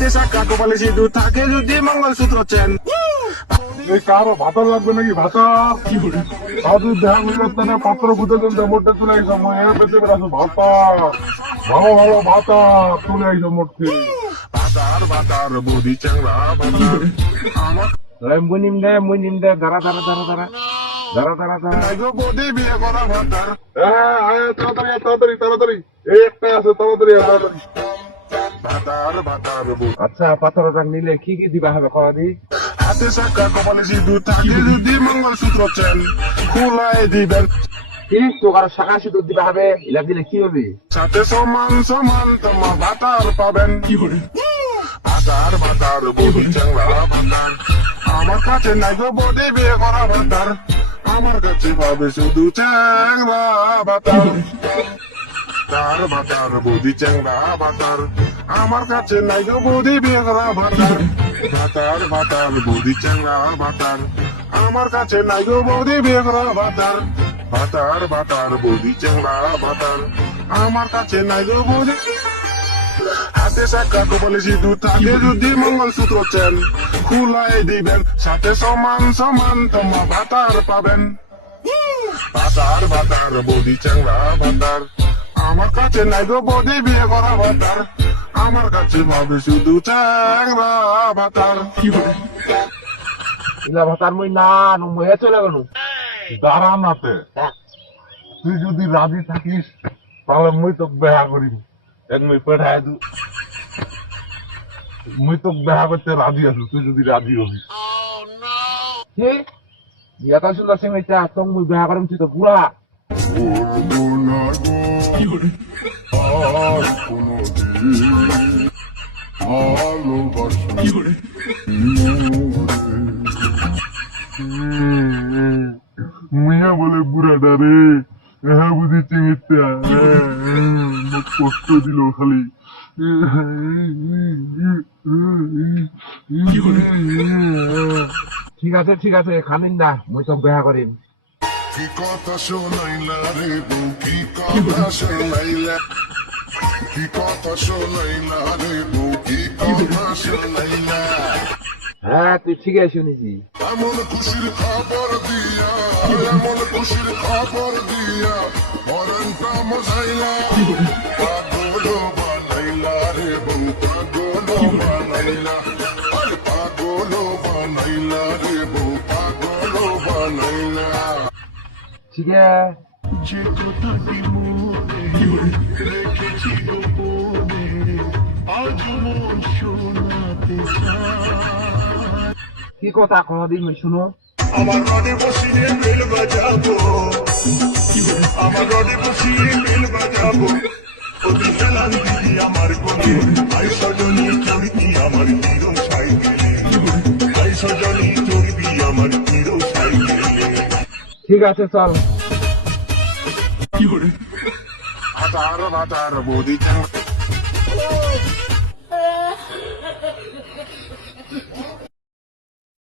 হাতে সাক্ষা কপালে সিঁদুর থাকে যদি মঙ্গলসূত্র চেন। এই কারো ভাতা লাগবে নাকি ভাতা? সাধু দেখা করলে পাত্র গুঁজে দেন মোটে তুলে আইসো পেতে বেড়াছো ভাতা, ভালো ভালো ভাতা তুলে আইসো মোটে। ভাতার ভাতার বুদ্ধি চ্যাংরা ভাতার আমার মুনিম দে দাঁড়া নাইগো বৌদি বিয়ে করা ভাতার। হ্যাঁ তাড়াতাড়ি তাড়াতাড়ি তাড়াতাড়ি, এই একটা আছে তাড়াতাড়ি তাড়াতাড়ি। ভাতার ভাতার বুদ্ধি আচ্ছা পাথর নিলে কি কি দিবা হবে কয়া দি? হাতে সাক্ষা কপালে সিঁদুর থাকে যদি মঙ্গলসূত্র চেন খোলাই দিবেন। কি তোর শাখা সিঁদুর দিবা হবে, ইলা দিলে কি হবে? সাথে সমান সমান তোমার ভাতার পাবেন। ভাতার ভাতার বুদ্ধি চ্যাংরা ভাতার আমার কাছে নাইগো বৌদি বিয়ে করা ভাতার। আমার কাছে পাবে শুধু চ্যাংরা ভাতার। তার ভাতার বুদ্ধি চ্যাংরা ভাতার আমার কাছে নাইগো বৌদি বিয়ে করা ভাতার। ভাতার ভাতার বুদ্ধি চ্যাংরা ভাতার আমার কাছে নাইগো বৌদি বিয়ে করা ভাতার। ভাতার ভাতার বুদ্ধি চ্যাংরা ভাতার আমার কাছে নাইগো বৌদি। হাতে সাক্ষা কপালে সিঁদুর থাকে যদি মঙ্গলসূত্র চেন খুলাই দিবেন। সাথে সমান সমান তোমার ভাতার পাবেন। ভাতার ভাতার বৌদি চ্যাংরা ভাতার আমার কাছে নাইগো বৌদি বিয়ে করা ভাতার। আমার কাছে পাবে শুধু চ্যাংরা ভাতার। ইলা ভাতার মুই না মুহে চলে গেল। দাঁড়া নাতে, তুই যদি রাজি থাকিস তাহলে মুই তোকে বেহা করিম। এক মুই পেঠায় দু, মুই তোকে বেহা করতে রাজি আছো, তুই যদি রাজি হবি। কি এত সুন্দর সিংহটা তো মুই বিয়া করিম তো পুরা বলবো না গো আর কোনোদিন ভালোবাসা। মুইয়া বলে বুড়াটা রে, হ্যাঁ বুঝি চিংড়িটা মুখ কষ্ট দিল খালি। ঠিক আছে খামিন না মুই তো বিয়া করিম। কি কথা শোনাইলা রে বউ কি কথা শোনাইলা। কি কথা শোনাইলা রে বউ কি কথা শোনাইলা। হ্যাঁ তুই ঠিকই শুনেছি। এমন খুশির খবর দিয়া এমন খুশির খবর দিয়া মরণটা মজাইলা। পাগল বানাইলা রে বউ পাগল বানাইলা। আরে পাগল বানাইলা রে বউ পাগল বানাইলা। ঠিক আছে যে কথাটি মনে রেখেছি গোপনে আজ মন শোনাতে চায়। কি কথা কোনদিন মুই শুনো। আমার রডে বসিয়ে বেল বাজাবো। আমার রডে বসিয়ে বেল বাজাবো। ওই হেলান দিদি আমার কোলে আই সজনী চড়বি আমার হিরো সাইকেলে। আই সজনী চড়বি আমার হিরো সাইকেলে। ঠিক আছে চল। ভাতার ভাতার বৌদি চ্যাংরা